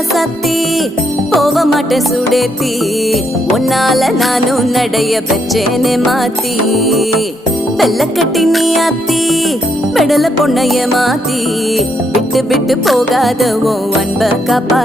ராசாத்தி போக மாட்டேன் சுடேத்தி உன்னால நானும் நடைய பெற்றேனே மாத்தி வெள்ள கட்டி நீ ஆத்தி பெடல பொண்ணைய மாத்தி விட்டு விட்டு போகாத உன் அன்ப காப்பா